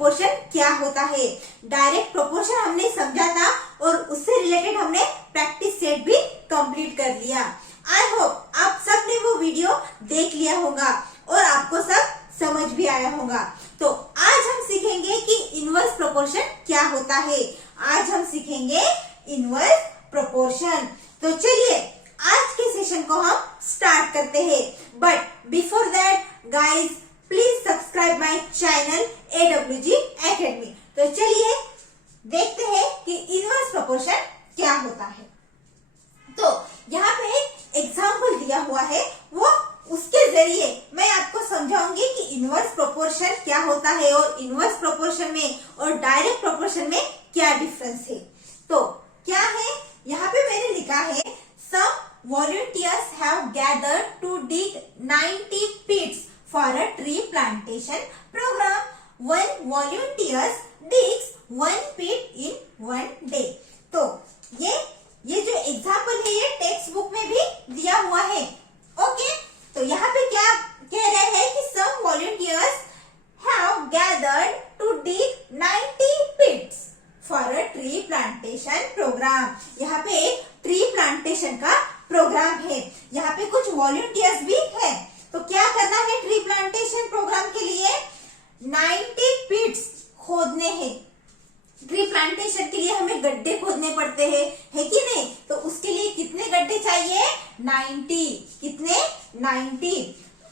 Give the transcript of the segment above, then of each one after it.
Proportion क्या होता है। डायरेक्ट प्रोपोर्शन हमने समझा था और उससे रिलेटेड हमने प्रैक्टिस सेट भी कंप्लीट कर लिया। आई होप आप सब ने वो वीडियो देख लिया होगा और आपको सब समझ भी आया होगा। तो आज हम सीखेंगे कि इनवर्स प्रोपोर्शन क्या होता है। आज हम सीखेंगे इनवर्स प्रोपोर्शन। तो चलिए आज के सेशन को हम स्टार्ट करते हैं। But before that guys please subscribe my channel AWG academy. तो चलिए देखते हैं कि इनवर्स प्रोपोर्शन क्या होता है। तो यहाँ पे एक एग्जाम्पल दिया हुआ है, वो उसके जरिए मैं आपको समझाऊंगी कि इनवर्स प्रोपोर्शन क्या होता है और इनवर्स प्रोपोर्शन में और डायरेक्ट प्रोपोर्शन में क्या डिफरेंस है। तो क्या है, यहाँ पे मैंने लिखा है some volunteers have gathered to dig 90 pits for a tree plantation program. One volunteer digs 1 pit in 1 day. तो ये जो एग्जाम्पल है ये टेक्स्ट बुक में भी दिया हुआ है। ओके, तो यहाँ पे क्या कह रहे हैं कि some volunteers have gathered to dig 90 pits for a tree plantation program. यहाँ पे एक ट्री प्लांटेशन का प्रोग्राम है। यहाँ पे कुछ वॉलंटियर्स भी है। तो क्या करना है ट्री प्लांटेशन प्रोग्राम के लिए? 90 पिट्स खोदने हैं। ट्री प्लांटेशन के लिए हमें गड्ढे खोदने पड़ते हैं, है कि नहीं? तो उसके लिए कितने गड्ढे चाहिए? 90। कितने? 90।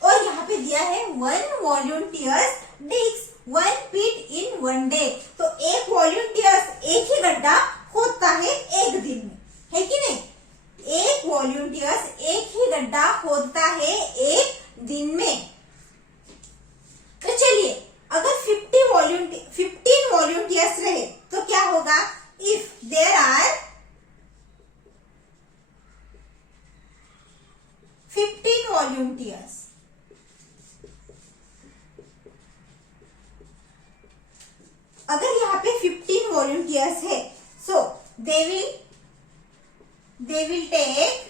और यहाँ पे दिया है 1 volunteer digs 1 pit in 1 day. तो एक वॉलंटियर्स एक ही गड्ढा खोदता है एक दिन में, है कि नहीं? एक वॉलंटियर्स एक ही गड्ढा खोदता है एक दिन में। तो चलिए अगर 15 वॉलंटियर्स रहे तो क्या होगा? इफ देयर आर 15 वॉलंटियर्स, अगर यहाँ पे 15 वॉलंटियर्स है, सो दे विल टेक,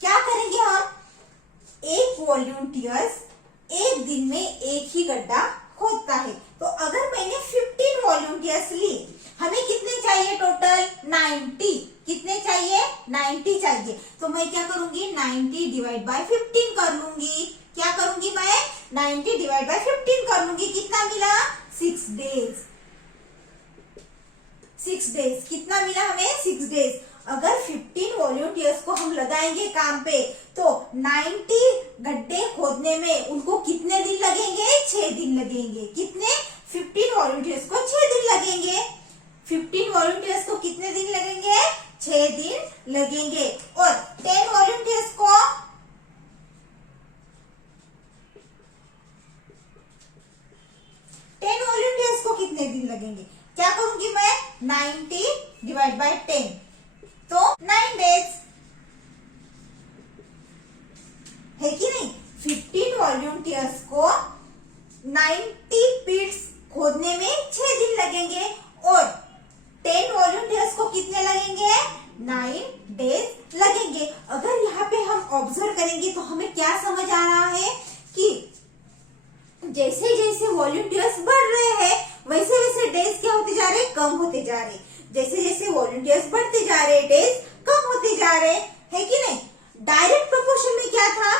क्या करेंगे हम? एक वॉलंटियर्स एक दिन में एक ही गड्ढा खोदता है। तो अगर मैंने 15 वॉलंटियर्स ली, हमें कितने चाहिए टोटल? 90। कितने चाहिए? 90 चाहिए। तो मैं क्या करूंगी? 90 डिवाइड बाय 15 कर लूंगी। क्या करूंगी मैं? 90 डिवाइड बाय 15 कर लूंगी। कितना मिला? 6 डेज। 6 डेज कितना मिला हमें? 6 डेज। अगर 15 वॉलंटियर्स को हम लगाएंगे काम पे तो 90 गड्ढे खोदने में उनको कितने दिन लगेंगे? 6 दिन लगेंगे। कितने? 15 वॉलंटियर्स को 6 दिन लगेंगे। 15 वॉलंटियर्स को कितने दिन लगेंगे? 6 दिन लगेंगे। और 10 वॉलंटियर्स को 10 वॉलंटियर्स को कितने दिन लगेंगे? क्या करूंगी मैं? 90 डिवाइड बाय 10, तो 9 डेज, है कि नहीं? 15 वॉलंटियर्स को 90 पिट्स खोदने में 6 दिन लगेंगे और 10 वॉलंटियर्स को कितने लगेंगे? 9 डेज लगेंगे। अगर यहाँ पे हम ऑब्जर्व करेंगे तो हमें क्या समझ आ रहा है कि जैसे जैसे वॉलंटियर्स बढ़ रहे हैं वैसे वैसे डेज क्या होते जा रहे? कम होते जा रहे। जैसे जैसे वॉलंटियर्स बढ़ते जा रहे डेज कम होते जा रहे, है कि नहीं? डायरेक्ट प्रोपोर्शन में क्या था?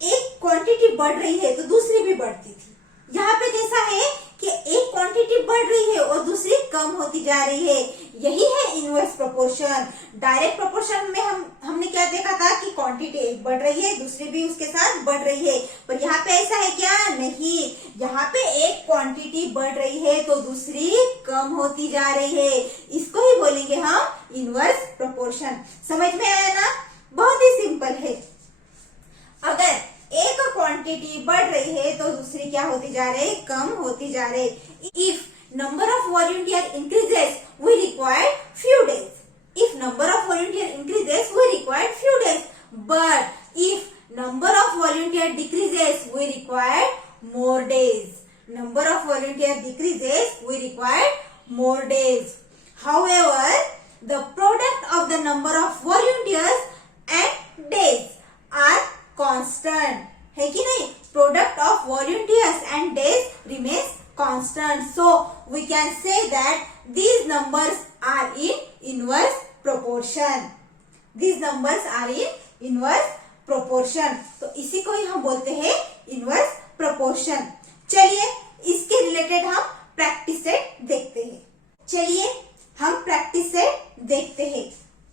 एक क्वांटिटी बढ़ रही है तो दूसरी भी बढ़ती थी। यहाँ पे कैसा है कि एक क्वांटिटी बढ़ रही है और दूसरी कम होती जा रही है। यही है इनवर्स प्रोपोर्शन। डायरेक्ट प्रोपोर्शन में हमने क्या देखा था कि क्वांटिटी एक बढ़ रही है, दूसरी भी उसके साथ बढ़ रही है। पर यहाँ पे ऐसा है क्या? नहीं, यहाँ पे एक क्वांटिटी बढ़ रही है तो दूसरी कम होती जा रही है। इसको ही बोलेंगे हम इनवर्स प्रोपोर्शन। समझ में आया ना? बहुत ही सिंपल है। अगर एक क्वांटिटी बढ़ रही है तो दूसरी क्या होती जा रही है? कम होती जा रही है। If number of volunteer increases, we require few days. If number of volunteer increases, we require few days. But if number of volunteer decreases, we require more days. Number of volunteer decreases, we require more days. However, the product of the number of volunteers and days are constant. है कि नहीं? Product of volunteers and days remains constant, so we can say that these numbers are in inverse proportion. These numbers are in inverse proportion. तो इसी को ही हम बोलते हैं inverse proportion. चलिए इसके रिलेटेड हम प्रैक्टिस सेट देखते हैं. चलिए हम प्रैक्टिस सेट देखते हैं.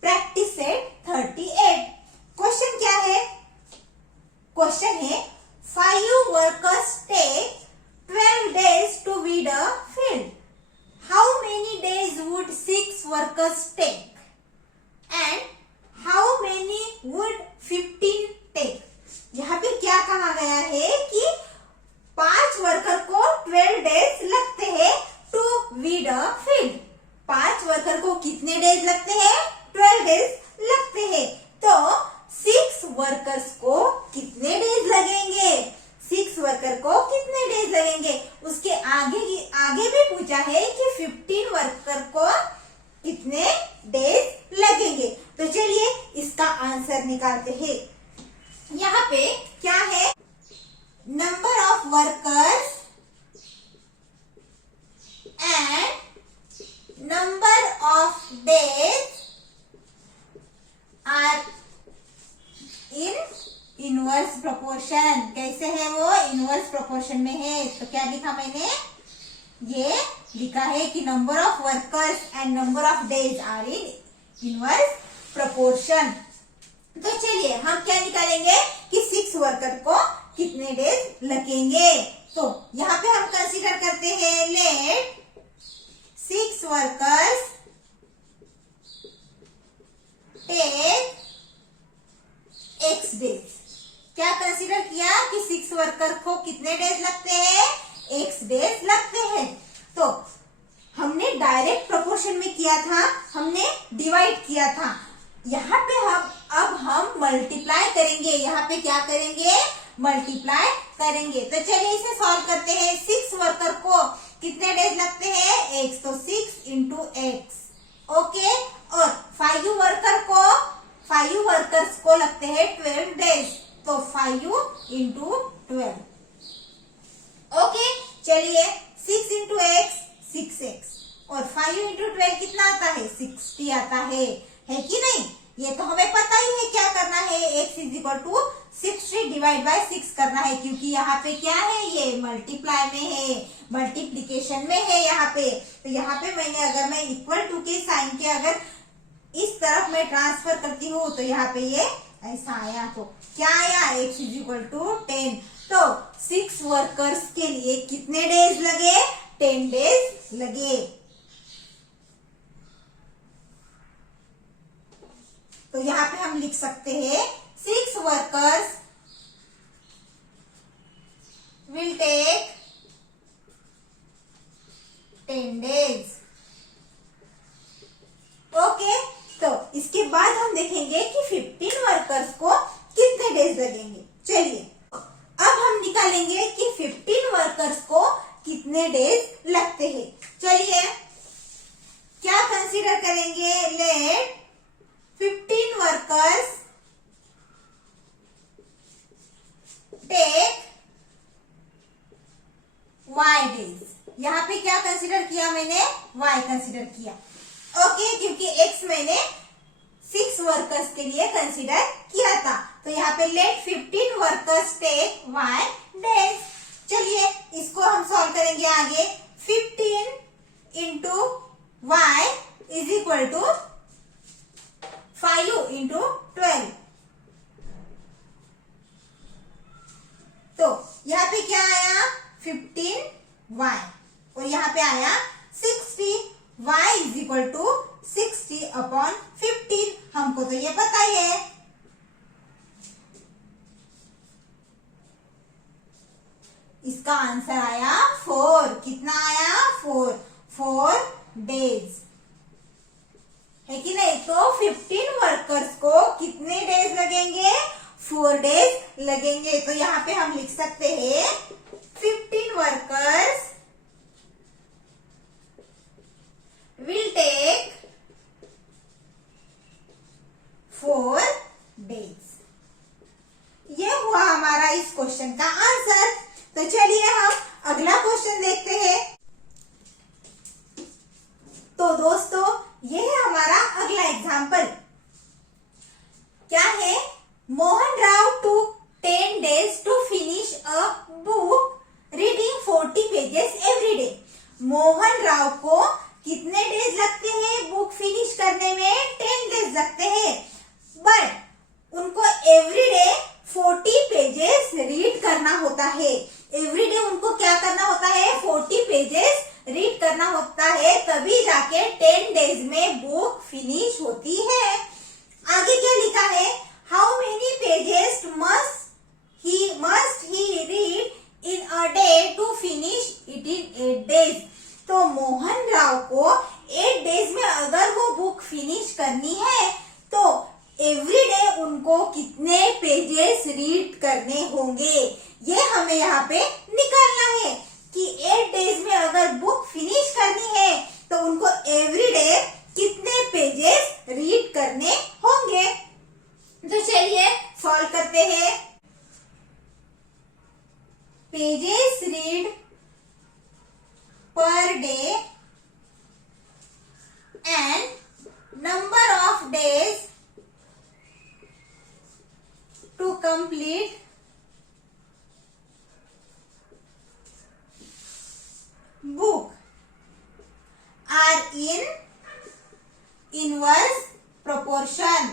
Practice set 38. क्वेश्चन क्या है? क्वेश्चन है 5 workers take 12 days to weed a field. How many days would 6 workers take? And how many would 15 take? यहाँ पे क्या कहा गया है कि 5 वर्कर को 12 डेज लगते हैं to weed a field. 5 worker को कितने डेज लगते हैं? 12 डेज लगते हैं. तो 6 वर्कर्स को कितने डेज लगेंगे? 6 वर्कर को कितने डेज लगेंगे? उसके आगे भी पूछा है कि 15 वर्कर को कितने डेज लगेंगे. तो चलिए इसका आंसर निकालते हैं. यहाँ पे क्या है? Number of workers and number of days are in inverse proportion. कैसे है वो? इनवर्स प्रोपोर्शन में है. तो क्या लिखा मैंने? ये लिखा है कि number of workers and number of days are in inverse proportion. तो चलिए हम क्या निकालेंगे कि 6 वर्कर को कितने डेज लगेंगे. तो यहाँ पे हम कंसीडर करते हैं let 6 workers take x days. क्या कंसीडर किया कि 6 वर्कर को कितने डेज लगते हैं? x डेज लगते हैं. तो हमने डायरेक्ट प्रोपोर्शन में किया था, हमने डिवाइड किया था. यहाँ पे हम मल्टीप्लाई करेंगे. यहाँ पे क्या करेंगे? मल्टीप्लाई करेंगे. तो चलिए इसे सॉल्व करते हैं. 6 वर्कर को कितने डेज लगते हैं? x. तो 6 इंटू एक्स. ओके. और 5 वर्कर्स को लगते हैं 12 डेज. तो 5 इंटू 12. ओके. चलिए 6 इंटू एक्स 6x और 5 इंटू 12 कितना आता है? 60 आता है कि नहीं? ये तो हमें पता ही है क्या करना है. x is equal to 60 divide by 6 करना है, क्योंकि यहाँ पे क्या है? ये मल्टीप्लाई में है, मल्टीप्लीकेशन में है यहाँ पे. तो यहाँ पे अगर मैं इक्वल टू के साइन के अगर इस तरफ मैं ट्रांसफर करती हूँ तो यहाँ पे ये ऐसा आया. तो क्या आया? x is equal to 10. तो 6 वर्कर्स के लिए कितने डेज लगे? 10 डेज लगे. तो यहाँ पे हम लिख सकते हैं 6 workers will take 10 days. Okay. तो इसके बाद हम देखेंगे कि 15 वर्कर्स को कितने डेज लगेंगे. चलिए अब हम निकालेंगे कि 15 वर्कर्स को कितने डेज लगते हैं. चलिए क्या कंसीडर करेंगे? Let 15 workers take y days. यहाँ पे क्या कंसीडर किया मैंने? y कंसीडर किया. ओके. क्योंकि x मैंने 6 वर्कर्स के लिए कंसीडर किया था. तो यहाँ पे let 15 workers take y days. चलिए इसको हम सॉल्व करेंगे आगे. 15 into y is equal to 5 into 12. तो यहाँ पे क्या आया? 15y और यहाँ पे आया 60. y is equal to 60 upon 15. हमको तो ये पता ही है. इसका आंसर आया 4. कितना आया? 4 डेज. है कि नहीं? तो 15 वर्कर्स को कितने डेज लगेंगे? 4 डेज लगेंगे. तो यहाँ पे हम लिख सकते हैं 15 वर्कर्स will take 4 days. ये हुआ हमारा इस क्वेश्चन क्वेश्चन का आंसर। तो चलिए हम अगला क्वेश्चन देखते हैं। तो दोस्तों ये है हमारा अगला एग्जाम्पल। क्या है? Mohan Rao took 10 days to finish a book reading 40 pages every day। Mohan Rao को कितने डेज लगते हैं बुक फिनिश करने में? 10 डेज लगते हैं, बट उनको एवरी डे 40 पेजेस रीड करना होता है। एवरी डे उनको क्या करना होता है? 40 पेजेस रीड करना होता है, तभी जाके 10 डेज में बुक फिनिश होती है। आगे क्या लिखा है? How many pages must he read in a day to finish it in 8 days. तो मोहन राव को 8 डेज में अगर वो बुक फिनिश करनी है तो एवरी डे उनको कितने पेजेस रीड करने होंगे, ये हमें यहाँ पे निकालना है कि 8 डेज में अगर बुक फिनिश करनी है तो उनको एवरी डे कितने पेजेस रीड करने होंगे। तो चलिए सॉल्व करते हैं। Pages read per day and number of days to complete book are in inverse proportion।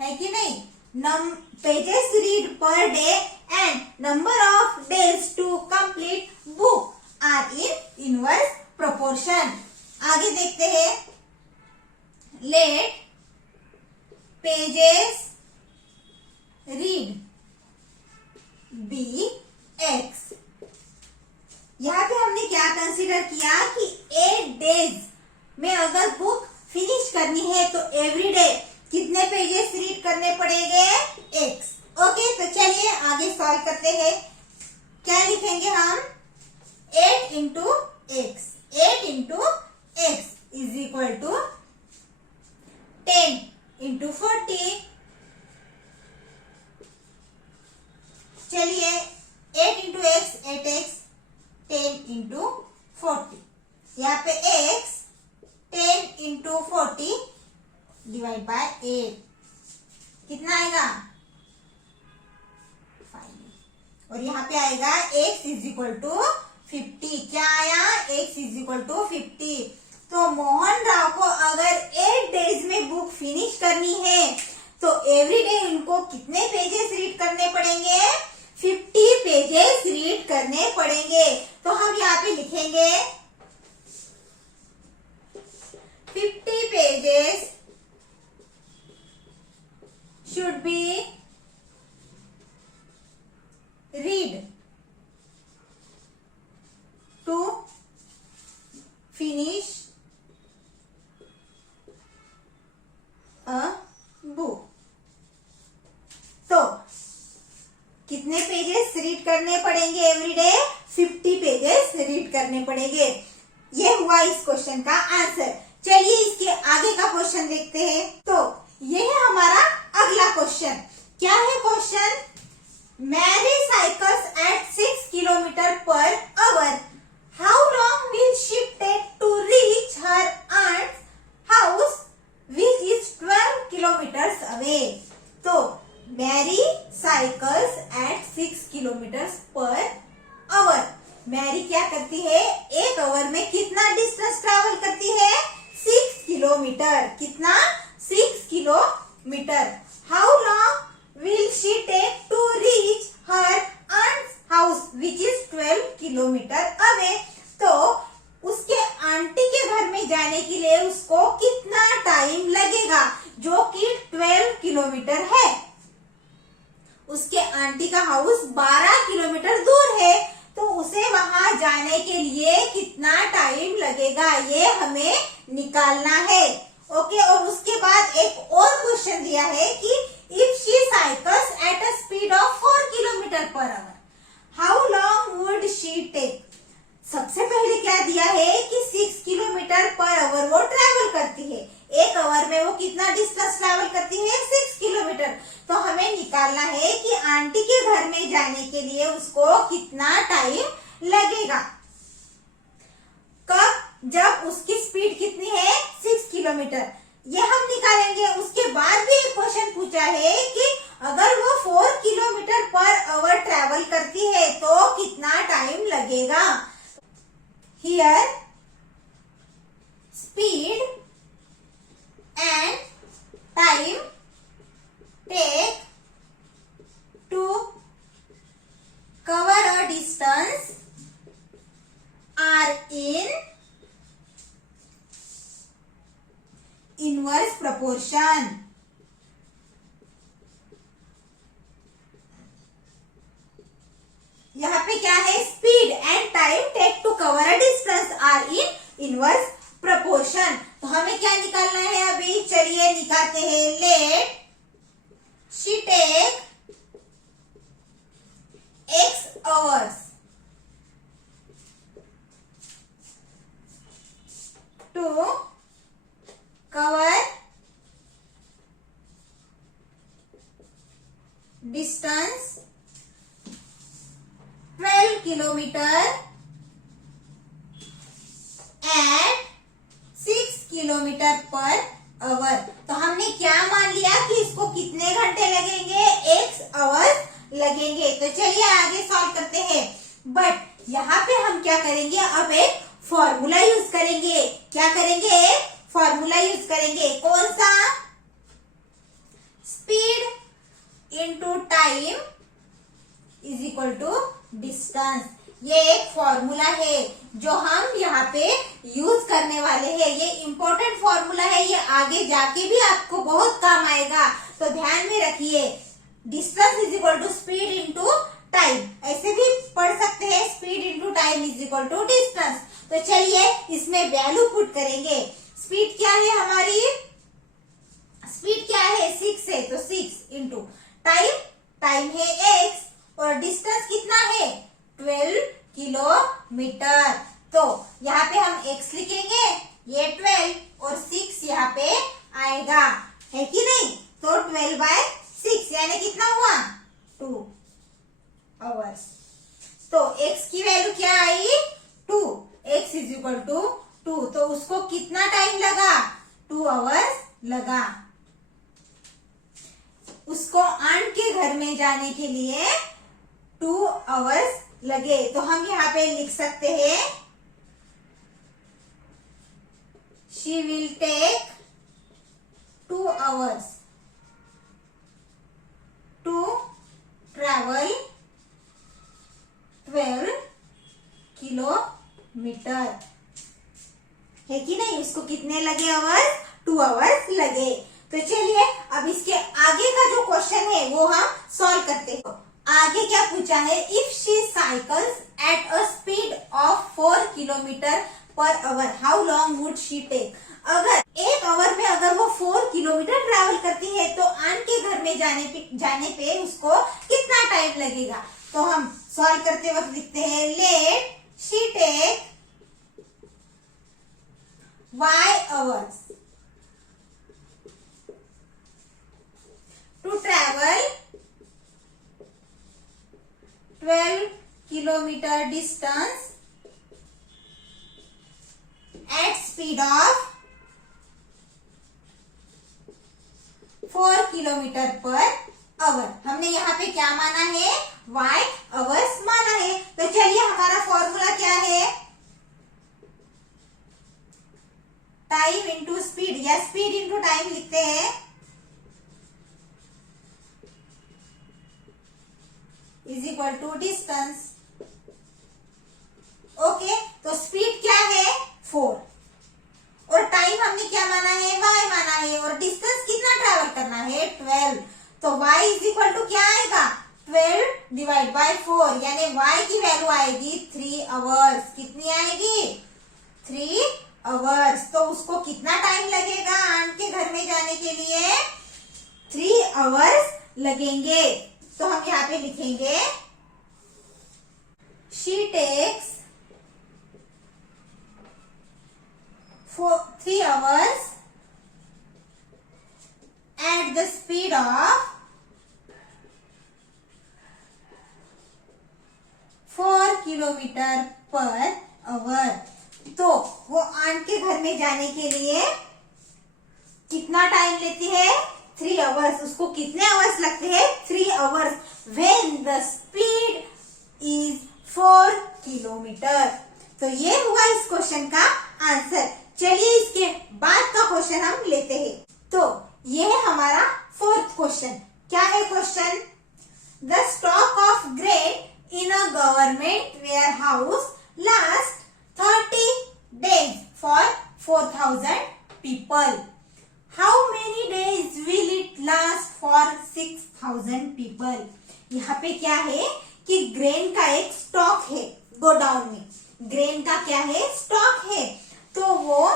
है कि नहीं? Pages read per day and number of days to complete book are in inverse proportion. आगे देखते हैं। Let pages read be x. यहाँ पे हमने क्या कंसीडर किया कि 8 डेज में अगर बुक फिनिश करनी है तो एवरी डे कितने पेजेस रीड करने पड़ेंगे? एक्स। ओके, तो चलिए आगे सॉल्व करते हैं। क्या लिखेंगे हम? 8 into x. 8 into x is equal to 10 into 40। चलिए 8 इंटू एक्स 8x, 10 इंटू 40। यहाँ पे x 10 इंटू 40 डिवाइड बाय 8 कितना आएगा? 5। और यहाँ पे आएगा x इज इक्वल टू 50। क्या आया? x is equal to 50। तो मोहन राव को अगर 8 डेज में बुक फिनिश करनी है तो एवरी डे उनको कितने पेजेस रीड करने पड़ेंगे? 50 पेजेस रीड करने पड़ेंगे। तो हम यहाँ पे लिखेंगे 50 pages should be read to finish a book। तो कितने पेजेस रीड करने पड़ेंगे एवरी डे? 50 पेजेस रीड करने पड़ेंगे। ये हुआ इस क्वेश्चन का आंसर। चलिए इसके आगे का क्वेश्चन देखते हैं। तो ये है हमारा अगला क्वेश्चन। क्या है question? Mary cycles at 6 kilometre per hour. How long will she take to reach her aunt's house which is 12 kilometres away. तो Mary cycles at 6 kilometre per hour. Mary क्या करती है? 1 आवर में कितना डिस्टेंस ट्रैवल करती है? 6 kilometre. कितना? 6 kilometre. How long will she take to reach her aunt's house which is 12 kilometre away. तो उसके आंटी के घर में जाने के लिए उसको कितना टाइम लगेगा, जो कि 12 किलोमीटर है। उसके आंटी का हाउस 12 किलोमीटर दूर है, तो उसे वहां जाने के लिए कितना टाइम लगेगा ये हमें निकालना है। ओके, और उसके बाद एक और क्वेश्चन दिया है कि if she cycles at a speed of 4 kilometre per hour how long would she take. सबसे पहले क्या दिया है कि 6 किलोमीटर पर आवर वो ट्रेवल करती है। 1 आवर में वो कितना डिस्टेंस ट्रेवल करती है? 6 किलोमीटर। किलोमीटर। तो हमें निकालना है कि आंटी के घर में जाने के लिए उसको कितना टाइम लगेगा। कब? जब उसकी स्पीड कितनी है 6 किलोमीटर। ये हम निकालेंगे। उसके बाद भी एक क्वेश्चन पूछा है कि अगर वो 4 किलोमीटर पर आवर ट्रेवल करती है तो कितना टाइम लगेगा। Here speed and time take to cover a distance are in inverse proportion. यहाँ पे क्या है? Speed and time take to cover a distance are in inverse proportion. तो हमें क्या निकालना है अभी? चलिए निकालते हैं। Let she take x hours to cover distance 12 kilometer at 6 kilometre per hour. तो हमने क्या मान लिया कि इसको कितने घंटे लगेंगे? x आवर्स लगेंगे। तो चलिए आगे सॉल्व करते हैं। बट यहाँ पे हम क्या करेंगे? अब एक फॉर्मूला यूज करेंगे। क्या करेंगे? फॉर्मूला यूज करेंगे। कौन सा? Speed into time is equal to distance. ये एक फॉर्मूला है जो हम यहाँ पे यूज करने वाले हैं। ये इम्पोर्टेंट फॉर्मूला है। ये आगे जाके भी आपको बहुत काम आएगा। तो ध्यान में रखिए। Distance is equal to speed into time. ऐसे भी पढ़ सकते हैं। Speed into time is equal to distance. तो चलिए इसमें वैल्यू पुट करेंगे। स्पीड क्या है हमारी? स्पीड क्या है? 6 है। तो 6 इंटू टाइम, टाइम है x, और डिस्टेंस कितना है? 12 किलोमीटर। तो यहाँ पे हम x लिखेंगे, ये 12 और 6 यहाँ पे आएगा, है कि नहीं? तो 12/6 यानी कितना हुआ? 2 आवर्स। तो x की वैल्यू क्या आई? 2। x is equal to 2। तो उसको कितना टाइम लगा? 2 आवर्स लगा। उसको आंट के घर में जाने के लिए 2 आवर्स लगे। तो हम यहाँ पे लिख सकते हैं she will take 2 hours to travel 12 kilometre, है कि नहीं? उसको कितने लगे आवर्स? 2 आवर्स लगे। तो चलिए अब इसके आगे का जो क्वेश्चन है वो हम सॉल्व करते हैं। आगे क्या पूछा है? If she cycles at a speed of 4 kilometre per hour how long would she take. अगर 1 आवर में अगर वो 4 किलोमीटर ट्रैवल करती है तो आंट के घर में जाने पे उसको कितना टाइम लगेगा? तो हम सॉल्व करते वक्त लिखते हैं let she take y hours to travel 12 kilometer distance at speed of 4 kilometre per our. हमने यहाँ पे क्या माना है? y hours माना है। तो चलिए हमारा फॉर्मूला क्या है? टाइम इंटू स्पीड या स्पीड इंटू टाइम लिखते हैं। Is equal to distance. Okay, तो स्पीड क्या है? 4 और टाइम हमने क्या माना है? y माना है। और डिस्टेंस कितना ट्रैवल करना है? 12। तो y इज इक्वल टू क्या आएगा? 12 डिवाइड बाय 4 यानी y की वैल्यू आएगी 3 आवर्स। कितनी आएगी? 3 आवर्स। तो उसको कितना टाइम लगेगा आंट के घर में जाने के लिए? 3 आवर्स लगेंगे। तो हम यहाँ पे लिखेंगे she takes 3 hours at the speed of kilometre per hour. तो वो आंट के घर में जाने के लिए कितना टाइम लेती है? 3 आवर्स। उसको कितने आवर्स लगते हैं? 3 hours when the speed is 4 kilometre. तो ये हुआ इस क्वेश्चन का आंसर। चलिए इसके बाद का क्वेश्चन हम लेते हैं। तो ये है हमारा 4th क्वेश्चन। क्या है question? The stock of grain in a government warehouse last 30 days for 4000 people. How many days will it last for 6000 people? यहाँ पे क्या है कि ग्रेन का एक स्टॉक है गोडाउन में। ग्रेन का क्या है? स्टॉक है। तो वो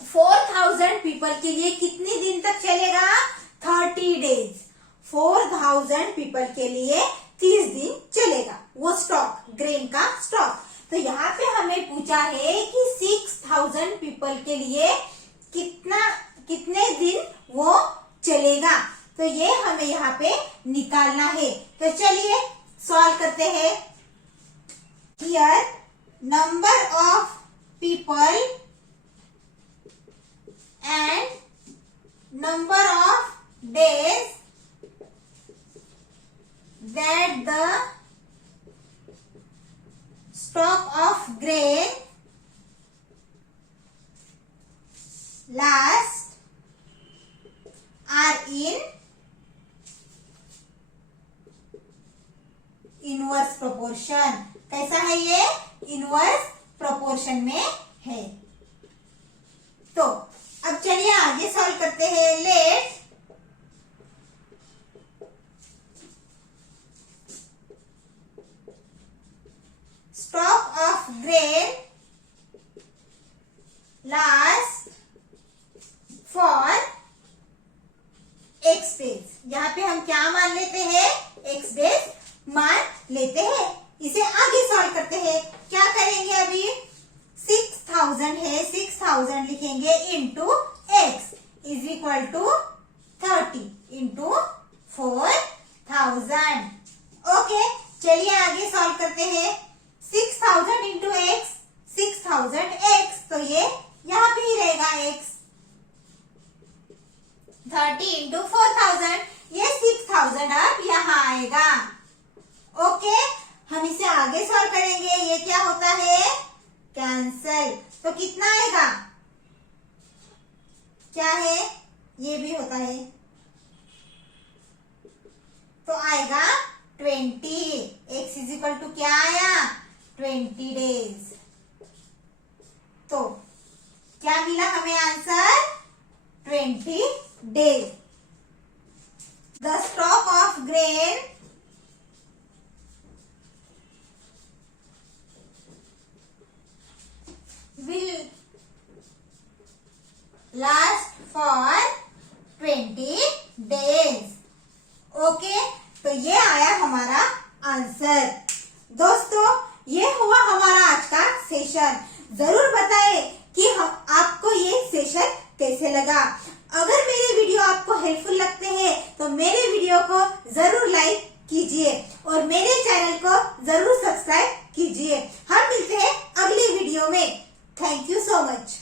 4000 पीपल के लिए कितने दिन तक चलेगा? 30 डेज। 4000 पीपल के लिए 30 दिन चलेगा वो स्टॉक, ग्रेन का स्टॉक। तो यहाँ पे हमें पूछा है कि 6000 पीपल के लिए कितने दिन वो चलेगा। तो ये हमें यहाँ पे निकालना है। तो चलिए सॉल्व करते हैं। Here number of people and number of days that the stock of grain last are in inverse proportion। कैसा है ये? इनवर्स प्रोपोर्शन में है। तो अब चलिए आगे सॉल्व करते हैं। Let stock of grain last for x days। यहाँ पे हम क्या मान लेते हैं? x days मान लेते हैं। इसे आगे सॉल्व करते हैं। क्या करेंगे? अभी 6000 है, 6000 लिखेंगे into x is equal to 30 into 4000। Okay, चलिए आगे सॉल्व करते हैं। 6000 इंटू एक्स 6000x, तो ये यहाँ पे ही रहेगा x। 30 इंटू 4000, ये 6000 अब यहाँ आएगा। ओके, हम इसे आगे सॉल्व करेंगे। ये क्या होता है? कैंसल। तो कितना आएगा? क्या है? ये भी होता है। तो आएगा 20। x इज इक्वल टू क्या आया? 20 डेज। तो क्या मिला हमें answer? 20 days. The stock of grain will last for 20 days। Okay, तो ये आया हमारा आंसर। दोस्तों, ये हुआ हमारा आज का सेशन। जरूर बताएं कि आपको ये सेशन कैसे लगा। अगर मेरे वीडियो आपको हेल्पफुल लगते हैं तो मेरे वीडियो को जरूर लाइक कीजिए और मेरे चैनल को जरूर सब्सक्राइब कीजिए। हम मिलते हैं अगले वीडियो में। Thank you so much.